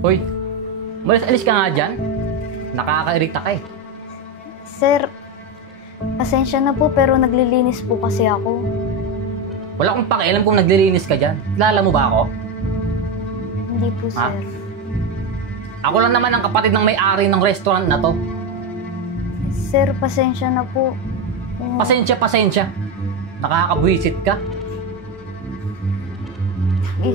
Hoy, alis ka nga dyan. Nakakairita ka eh. Sir, pasensya na po pero naglilinis po kasi ako. Wala akong pakialam kung naglilinis ka dyan. Kilala mo ba ako? Hindi po, sir. Ako lang naman ang kapatid ng may-ari ng restaurant na to. Sir, pasensya na po. Pasensya. Nakakabwisit ka.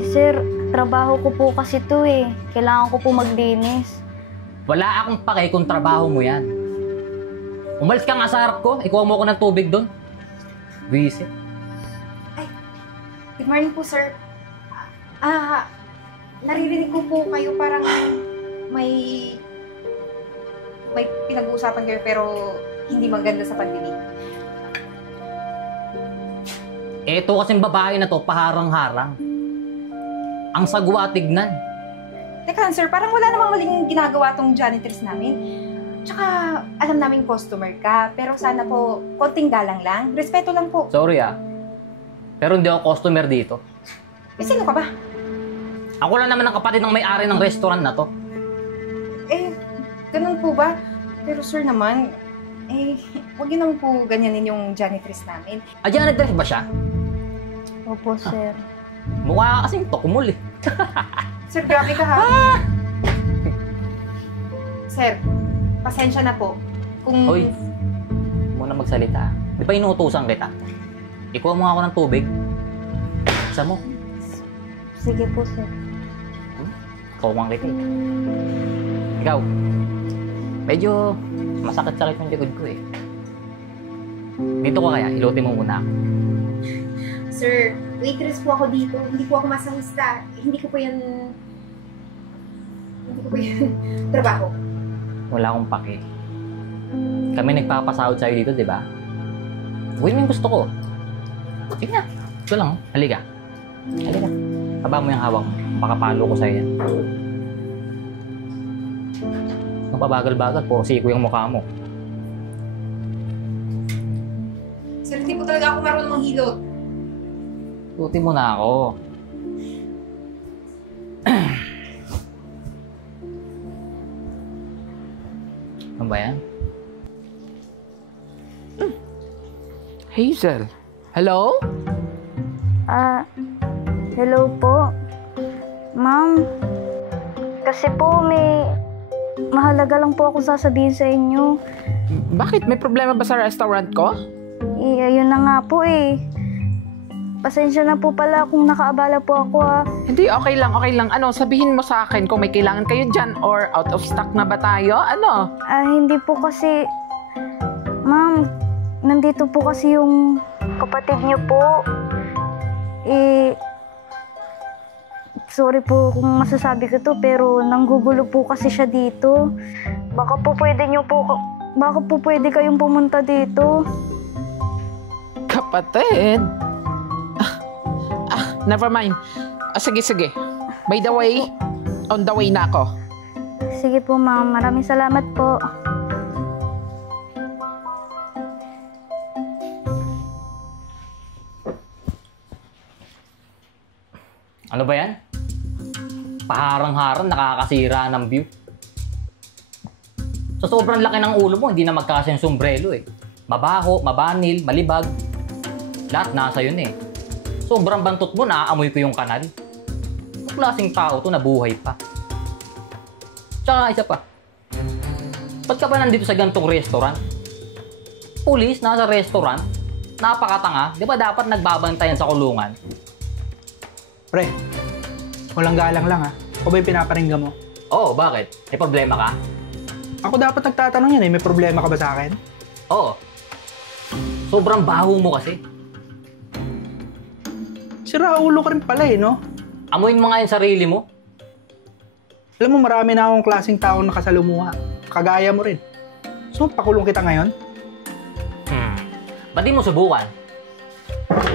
Sir, trabaho ko po kasi to eh. Kailangan ko po maglinis. Wala akong pake kung trabaho mo yan. Umalis ka nga sa harap ko. Ikuha mo ako ng tubig doon. Bwisit. Ay, good morning po, sir. Naririnig ko po kayo parang may pinag-uusapan kayo pero hindi maganda sa pandinig. Eto kasing babae na to, paharang-harang. Ang sagwa tignan. Teka lang, sir, parang wala namang maling ginagawa tong janitress namin. Tsaka, alam namin customer ka, pero sana po, konting galang lang. Respeto lang po. Sorry pero hindi ako customer dito. Sino ka ba? Ako lang naman ang kapatid ng may-ari ng restaurant na to. Ganun po ba? Pero sir naman, wag yun naman po ganyanin yung janitress namin. Janitress ba siya? Opo, sir. Mukha kasing tokumul eh. Sir, grabe ka ha. Sir, pasensya na po. Hoy, muna magsalita. Di ba inuutusan kita? Ikuha mo nga ako ng tubig. Isa mo. Sige po, sir. Kawang kita eh. Ikaw, medyo masakit-sakit yung likod ko eh. Dito ka kaya, ilutin mo muna. Sir, waitress po ako dito. Hindi po ako masahista. Hindi ko po yan trabaho. Wala akong pake. Kami nagpapasahod sa'yo dito, di ba? Gawin mo yung gusto ko. Sige na. Ito lang, halika. Halika. Taba mo yung hawak mo. Baka palo ko sa'yo yan. Nung pabagal-bagal, puro siko yung mukha mo. Sir, hindi po talaga ako marunong manghilot. Tuti mo na ako. Ano ba yan? Hazel. Hello? Hello po. Ma'am, kasi po may mahalaga lang po ako sasabihin sa inyo. Bakit? May problema ba sa restaurant ko? Ayun na nga po eh. Pasensya na po pala kung nakaabala po ako Hindi, okay lang. Ano, sabihin mo sa akin kung may kailangan kayo dyan or out of stock na ba tayo? Ano? Hindi po kasi, ma'am, nandito po kasi yung kapatid niyo po. Sorry po kung masasabi ko to, pero nanggugulo po kasi siya dito. Baka po pwede kayong pumunta dito. Kapatid? Never mind. Sige. By the way, on the way na ako. Sige po, ma'am. Maraming salamat po. Ano ba yan? Paharang-harang, nakakasira ng view. Sa sobrang laki ng ulo mo, hindi na magkasya yung sombrero eh. Mabaho, mabanil, malibag. Lahat nasa yun eh. Sobrang bantot mo, naaamoy ko yung kanal. Ang klaseng tao to, nabuhay pa. Tsaka isa pa. Ba't ka ba nandito sa gantong restaurant? Pulis, nasa restaurant? Napakatanga. Di ba dapat nagbabantayan sa kulungan? Pre, walang galang lang ha. O ba yung pinaparinggan mo? Oo, bakit? May problema ka? Ako dapat nagtatanong yan eh. May problema ka ba sa akin? Oo. Sobrang baho mo kasi. Sira ulo ka rin pala eh, no? Amuin mo nga yung sarili mo. Alam mo, marami na akong klaseng taong nakasalumuha. Kagaya mo rin. So, pakulong kita ngayon? Ba't di mo subukan?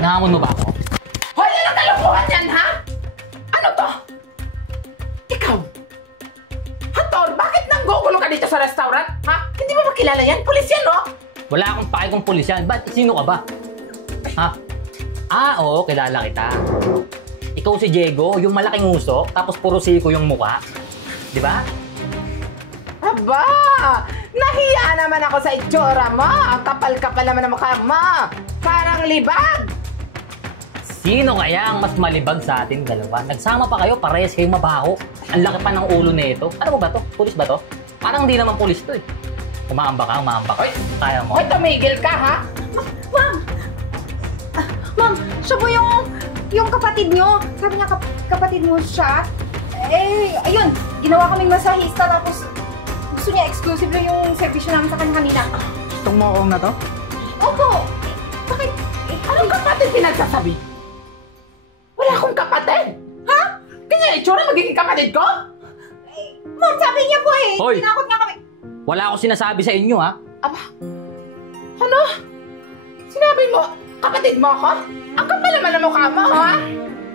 Nahamon mo ba ako? Hoy! Anong kalukuhan yan, ha? Ano to? Ikaw? Hator, bakit nanggugulo ka dito sa restaurant? Ha? Hindi mo makilala yan? Pulis yan, no? Wala akong pake kung pulis yan. Ba't sino ka ba? Ha? Oo, kilala kita. Ikaw si Diego, yung malaking usok, tapos puro siko yung mukha. Di ba? Aba! Nahiya naman ako sa itsura mo. Ang kapal-kapal naman ng mukha mo. Parang libag. Sino kaya ang mas malibag sa atin dalawa? Nagsama pa kayo, parehas kayong mabaho. Ang laki pa ng ulo nito. Ano ba to? Pulis ba to? Parang hindi naman pulis to eh. Umaamba ka, umaamba ka. Kaya mo. Hoy, tumigil ka, ha? Ma'am! Ma'am, siya po yung kapatid nyo. Sabi niya kapatid mo siya. Eh, ayun, ginawa kaming masahista tapos gusto niya exclusive lang yung servisyo namin sa kanya kanina. Itong mokong na to? Opo! Bakit? Anong kapatid pinagsasabi? Wala akong kapatid. Ha? Ganyan itsura magiging kapatid ko? Ma'am, sabi niya po eh. Hoy! Tinakot nga kami. Wala akong sinasabi sa inyo ha. Aba, ano? Sinabi mo, kapatid mo ako? Ang kapal naman ang mukha mo, ha?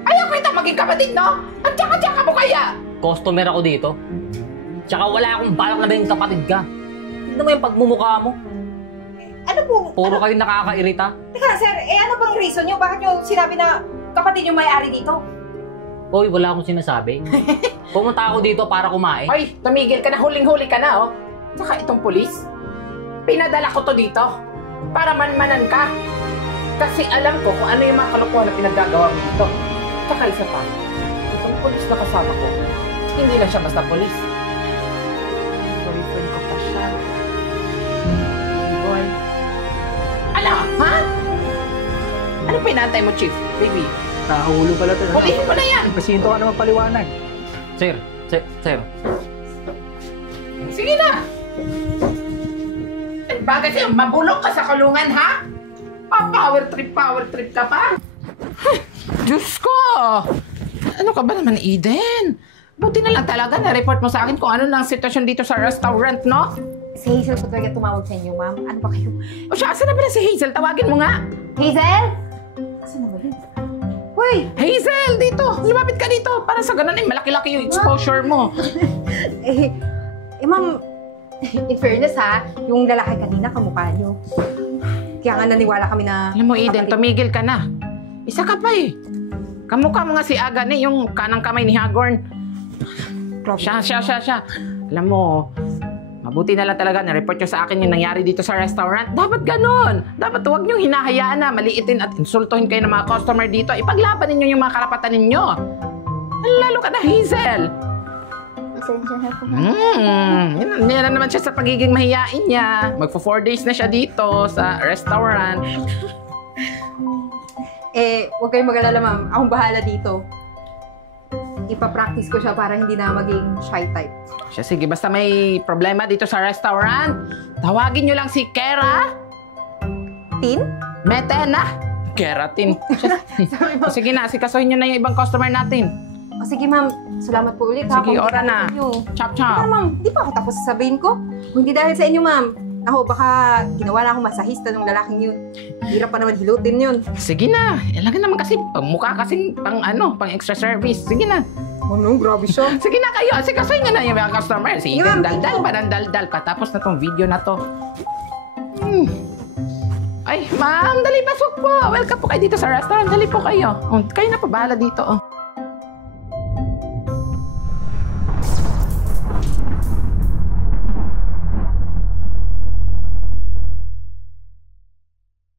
Ayaw kita maging kapatid, no? Ang tsaka-tsaka mo kaya? Customer ako dito. Tsaka wala akong balak na maging kapatid ka. Tignan mo yung pagmumukha mo. Ano po? Puro kayo nakakairita. Teka, sir, ano bang reason nyo? Bakit nyo sinabi na kapatid yung may-ari dito? Hoy, wala akong sinasabi. Pumunta ako dito para kumain. Hoy, tumigil ka na, huling-huli ka na, oh. Tsaka itong pulis, pinadala ko to dito para manmanan ka. Kasi alam ko kung ano yung mga kalokohan na pinaggagawa mo dito. Tsaka isa pa, itong pulis na kasama ko, hindi lang siya basta pulis. Boyfriend ko pa siya. Boy. Ala, ha? Ano pinantay mo, Chief? Baby, Nakaulo pala to. hulihin mo na yan! Pasinto ka naman paliwanag. Sir. Sige na! Eh, bakit sa'yo? Mabulok ka sa kulungan, ha? Power trip ka pa? Diyos ko! Ano ka ba naman, Eden? Buti na lang talaga na-report mo sa akin kung ano na ang sitwasyon dito sa restaurant, no? Si Hazel po talaga tumawag sa inyo, ma'am. Ano ba kayo? O siya, asan na pala si Hazel? Tawagin mo nga! Hazel? Asan na ba yun? Hoy! Hazel, dito! Lumapit ka dito! Para sa ganun ay malaki-laki yung exposure mo. Ma'am, in fairness ha, yung lalaki kanina kamukha niyo. Kaya nga naniwala kami na... Alam mo, Eden, tumigil ka na. Isa ka pa eh. Kamukha mo nga si Agane, yung kanang kamay ni Hagorn. Siya. Alam mo, mabuti na lang talaga na-report nyo sa akin yung nangyari dito sa restaurant. Dapat ganun. Dapat huwag nyo hinahayaan na maliitin at insultuhin kayo ng mga customer dito. Ipaglaban ninyo yung mga karapatan ninyo. Lalo ka na, Hazel. Pasensya na po. Yan na naman siya sa pagiging mahiyain niya. Magpo 4 days na siya dito sa restaurant. Huwag kayong mag-alala, ma'am. Akong bahala dito. Ipapractice ko siya para hindi na maging shy type. Siya, sige, basta may problema dito sa restaurant, tawagin nyo lang si Kera. Tin? Metena. Keratin. Sorry, ma'am. Sige na, sikasuhin nyo na yung ibang customer natin. O sige, ma'am. Salamat po ulit. Sige, ora na. Chop, chop. Pero, ma'am, di pa ako tapos sasabihin ko. Kung hindi dahil sa inyo, ma'am. Ako, baka ginawa na akong masahista ng lalaking yun. Hirap pa naman hilutin yun. Sige na. Ilagay naman kasi, mukha kasing pang extra service. Sige na. Ano, grabe siya. Sige na kayo. Sikasuhin nyo na yung mga customer. Sige, Ma'am, daldal ito. pa ng daldal. Patapos na tong video na to. Ay, ma'am, dali pasok po. Welcome po kayo dito sa restaurant. Dali po kayo. Kayo na po bahala dito.